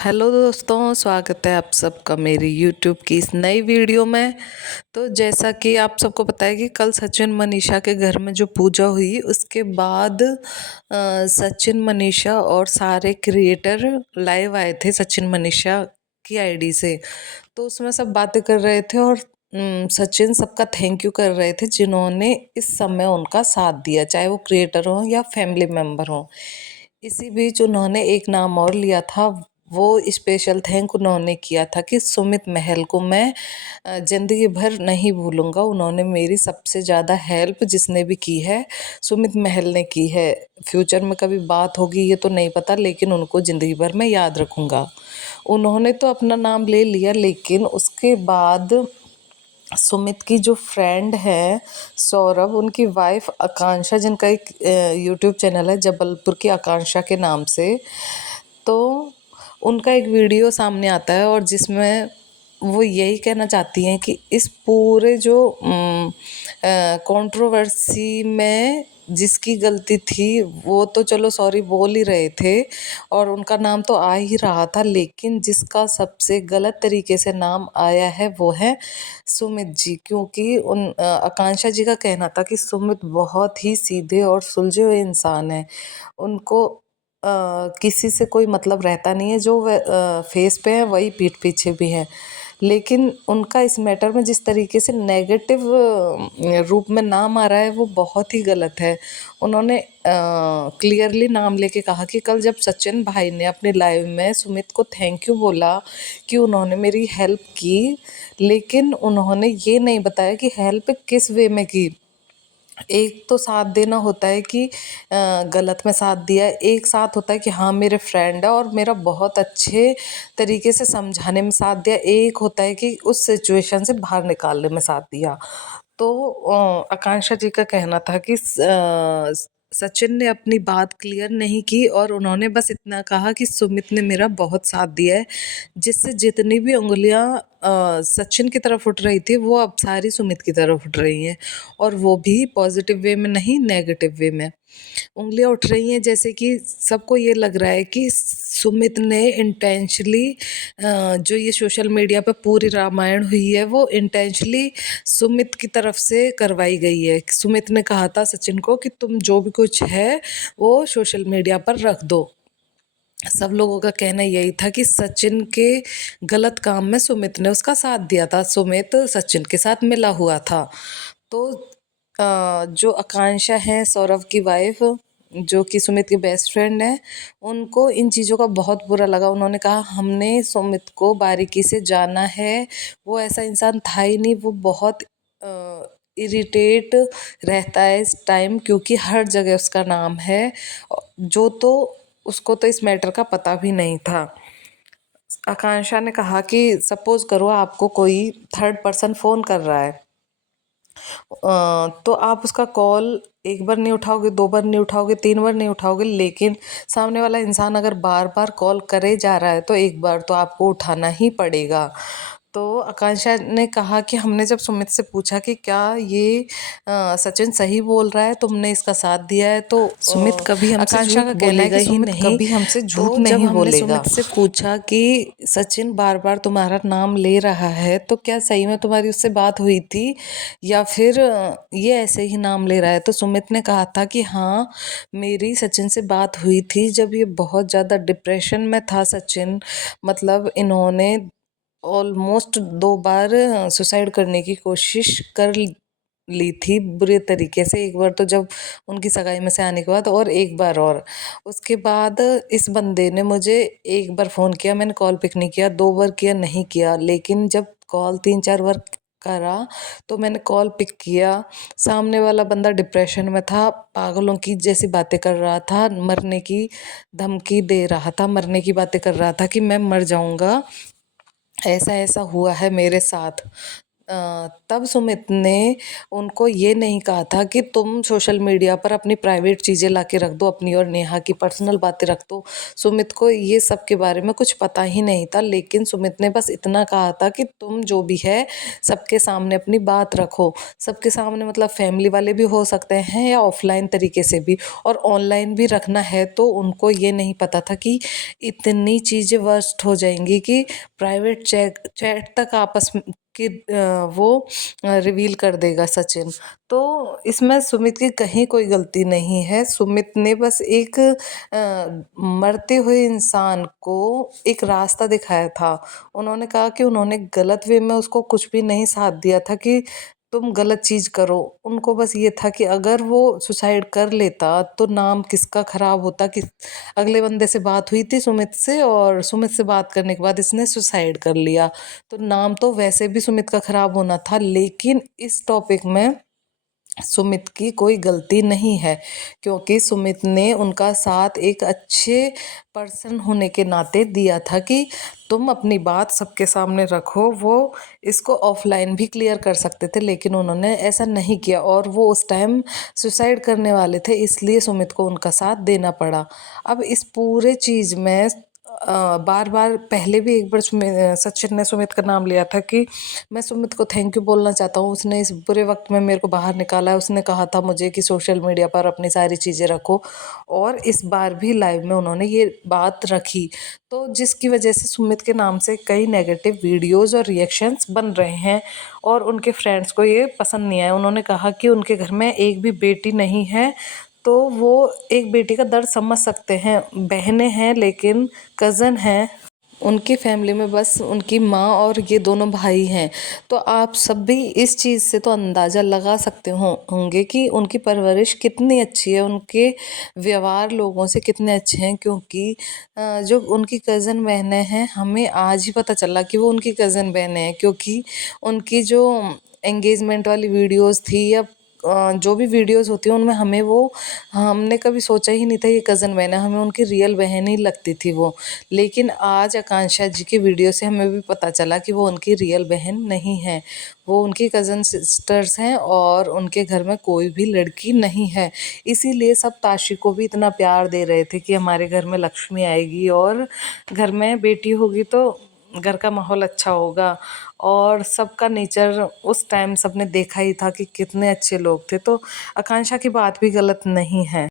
Hello दोस्तों, स्वागत है आप सबका मेरी यूट्यूब की इस नई वीडियो में। तो जैसा कि आप सबको पता है कि कल सचिन मनीषा के घर में जो पूजा हुई उसके बाद सचिन मनीषा और सारे क्रिएटर लाइव आए थे सचिन मनीषा की आईडी से। तो उसमें सब बातें कर रहे थे और सचिन सबका थैंक यू कर रहे थे जिन्होंने इस समय उनका साथ दिया, चाहे वो क्रिएटर हो या फैमिली मेम्बर हो। इसी बीच उन्होंने एक नाम और लिया था, वो स्पेशल थैंक उन्होंने किया था कि सुमित महल को मैं ज़िंदगी भर नहीं भूलूंगा। उन्होंने मेरी सबसे ज़्यादा हेल्प जिसने भी की है सुमित महल ने की है। फ्यूचर में कभी बात होगी ये तो नहीं पता, लेकिन उनको ज़िंदगी भर मैं याद रखूंगा। उन्होंने तो अपना नाम ले लिया, लेकिन उसके बाद सुमित की जो फ्रेंड है सौरभ, उनकी वाइफ आकांक्षा, जिनका एक यूट्यूब चैनल है जबलपुर की आकांक्षा के नाम से, तो उनका एक वीडियो सामने आता है और जिसमें वो यही कहना चाहती हैं कि इस पूरे जो कंट्रोवर्सी में जिसकी गलती थी वो तो चलो सॉरी बोल ही रहे थे और उनका नाम तो आ ही रहा था, लेकिन जिसका सबसे गलत तरीके से नाम आया है वो है सुमित जी। क्योंकि आकांक्षा जी का कहना था कि सुमित बहुत ही सीधे और सुलझे हुए इंसान हैं। उनको किसी से कोई मतलब रहता नहीं है, जो फेस पे है वही पीठ पीछे भी है। लेकिन उनका इस मैटर में जिस तरीके से नेगेटिव रूप में नाम आ रहा है वो बहुत ही गलत है। उन्होंने क्लियरली नाम लेके कहा कि कल जब सचिन भाई ने अपने लाइव में सुमित को थैंक यू बोला कि उन्होंने मेरी हेल्प की, लेकिन उन्होंने ये नहीं बताया कि हेल्प किस वे में की। एक तो साथ देना होता है कि गलत में साथ दिया, एक साथ होता है कि हाँ मेरे फ्रेंड है और मेरा बहुत अच्छे तरीके से समझाने में साथ दिया, एक होता है कि उस सिचुएशन से बाहर निकालने में साथ दिया। तो आकांक्षा जी का कहना था कि सचिन ने अपनी बात क्लियर नहीं की और उन्होंने बस इतना कहा कि सुमित ने मेरा बहुत साथ दिया है, जिससे जितनी भी उंगलियां सचिन की तरफ उठ रही थी वो अब सारी सुमित की तरफ उठ रही हैं, और वो भी पॉजिटिव वे में नहीं, नेगेटिव वे में उंगलियां उठ रही हैं। जैसे कि सबको ये लग रहा है कि सुमित ने इंटेंशली जो ये सोशल मीडिया पे पूरी रामायण हुई है वो इंटेंशली सुमित की तरफ से करवाई गई है। सुमित ने कहा था सचिन को कि तुम जो भी कुछ है वो सोशल मीडिया पर रख दो। सब लोगों का कहना यही था कि सचिन के गलत काम में सुमित ने उसका साथ दिया था, सुमित सचिन के साथ मिला हुआ था। तो जो आकांक्षा है सौरभ की वाइफ, जो कि सुमित की बेस्ट फ्रेंड है, उनको इन चीज़ों का बहुत बुरा लगा। उन्होंने कहा हमने सुमित को बारीकी से जाना है, वो ऐसा इंसान था ही नहीं, वो बहुत इरिटेट रहता है इस टाइम क्योंकि हर जगह उसका नाम है। जो तो उसको तो इस मैटर का पता भी नहीं था। आकांक्षा ने कहा कि सपोज करो आपको कोई थर्ड पर्सन फ़ोन कर रहा है, तो आप उसका कॉल एक बार नहीं उठाओगे, दो बार नहीं उठाओगे, तीन बार नहीं उठाओगे, लेकिन सामने वाला इंसान अगर बार बार कॉल करे जा रहा है तो एक बार तो आपको उठाना ही पड़ेगा। तो आकांक्षा ने कहा कि हमने जब सुमित से पूछा कि क्या ये सचिन सही बोल रहा है, तुमने इसका साथ दिया है, तो सुमित कभी हमसे आकांक्षा का झूठ कहना है बोलेगा कि ही सुमित नहीं। कभी हमसे तो झूठ जब नहीं हमने बोलेगा। सुमित से पूछा कि सचिन बार बार तुम्हारा नाम ले रहा है तो क्या सही में तुम्हारी उससे बात हुई थी या फिर ये ऐसे ही नाम ले रहा है, तो सुमित ने कहा था कि हाँ मेरी सचिन से बात हुई थी जब ये बहुत ज़्यादा डिप्रेशन में था सचिन। मतलब इन्होंने ऑलमोस्ट 2 बार सुसाइड करने की कोशिश कर ली थी बुरे तरीके से। एक बार तो जब उनकी सगाई में से आने के बाद, और एक बार और। उसके बाद इस बंदे ने मुझे एक बार फ़ोन किया, मैंने कॉल पिक नहीं किया, 2 बार किया नहीं किया, लेकिन जब कॉल 3-4 बार करा तो मैंने कॉल पिक किया। सामने वाला बंदा डिप्रेशन में था, पागलों की जैसी बातें कर रहा था, मरने की धमकी दे रहा था, मरने की बातें कर रहा था कि मैं मर जाऊँगा, ऐसा-ऐसा हुआ है मेरे साथ। तब सुमित ने उनको ये नहीं कहा था कि तुम सोशल मीडिया पर अपनी प्राइवेट चीज़ें ला के रख दो अपनी और नेहा की पर्सनल बातें रख दो। सुमित को ये सब के बारे में कुछ पता ही नहीं था, लेकिन सुमित ने बस इतना कहा था कि तुम जो भी है सबके सामने अपनी बात रखो। सबके सामने मतलब फैमिली वाले भी हो सकते हैं या ऑफलाइन तरीके से भी, और ऑनलाइन भी रखना है। तो उनको ये नहीं पता था कि इतनी चीज़ें वर्स्ट हो जाएंगी कि प्राइवेट चैट चैट तक आपस में कि वो रिवील कर देगा सचिन। तो इसमें सुमित की कहीं कोई गलती नहीं है। सुमित ने बस एक मरते हुए इंसान को एक रास्ता दिखाया था। उन्होंने कहा कि उन्होंने गलत वे में उसको कुछ भी नहीं साथ दिया था कि तुम गलत चीज़ करो। उनको बस ये था कि अगर वो सुसाइड कर लेता तो नाम किसका खराब होता। कि अगले बंदे से बात हुई थी सुमित से, और सुमित से बात करने के बाद इसने सुसाइड कर लिया, तो नाम तो वैसे भी सुमित का खराब होना था। लेकिन इस टॉपिक में सुमित की कोई गलती नहीं है, क्योंकि सुमित ने उनका साथ एक अच्छे पर्सन होने के नाते दिया था कि तुम अपनी बात सबके सामने रखो। वो इसको ऑफलाइन भी क्लियर कर सकते थे, लेकिन उन्होंने ऐसा नहीं किया, और वो उस टाइम सुसाइड करने वाले थे, इसलिए सुमित को उनका साथ देना पड़ा। अब इस पूरे चीज़ में बार बार पहले भी एक बार सचिन ने सुमित का नाम लिया था कि मैं सुमित को थैंक यू बोलना चाहता हूँ, उसने इस बुरे वक्त में मेरे को बाहर निकाला है। उसने कहा था मुझे कि सोशल मीडिया पर अपनी सारी चीज़ें रखो, और इस बार भी लाइव में उन्होंने ये बात रखी। तो जिसकी वजह से सुमित के नाम से कई नेगेटिव वीडियोज़ और रिएक्शंस बन रहे हैं, और उनके फ्रेंड्स को ये पसंद नहीं आया। उन्होंने कहा कि उनके घर में एक भी बेटी नहीं है, तो वो एक बेटी का दर्द समझ सकते हैं। बहनें हैं लेकिन कज़न हैं, उनकी फैमिली में बस उनकी माँ और ये दोनों भाई हैं। तो आप सब भी इस चीज़ से तो अंदाज़ा लगा सकते होंगे कि उनकी परवरिश कितनी अच्छी है, उनके व्यवहार लोगों से कितने अच्छे हैं। क्योंकि जो उनकी कज़न बहनें हैं, हमें आज ही पता चला कि वो उनकी कज़न बहनें हैं, क्योंकि उनकी जो एंगेजमेंट वाली वीडियोज़ थी या जो भी वीडियोज़ होती हैं उनमें हमें वो, हमने कभी सोचा ही नहीं था ये कज़न बहन है, हमें उनकी रियल बहन ही लगती थी वो। लेकिन आज आकांक्षा जी की वीडियो से हमें भी पता चला कि वो उनकी रियल बहन नहीं है, वो उनकी कज़न सिस्टर्स हैं, और उनके घर में कोई भी लड़की नहीं है। इसीलिए सब ताशी को भी इतना प्यार दे रहे थे कि हमारे घर में लक्ष्मी आएगी और घर में बेटी होगी तो घर का माहौल अच्छा होगा। और सबका नेचर उस टाइम सबने देखा ही था कि कितने अच्छे लोग थे। तो आकांक्षा की बात भी गलत नहीं है।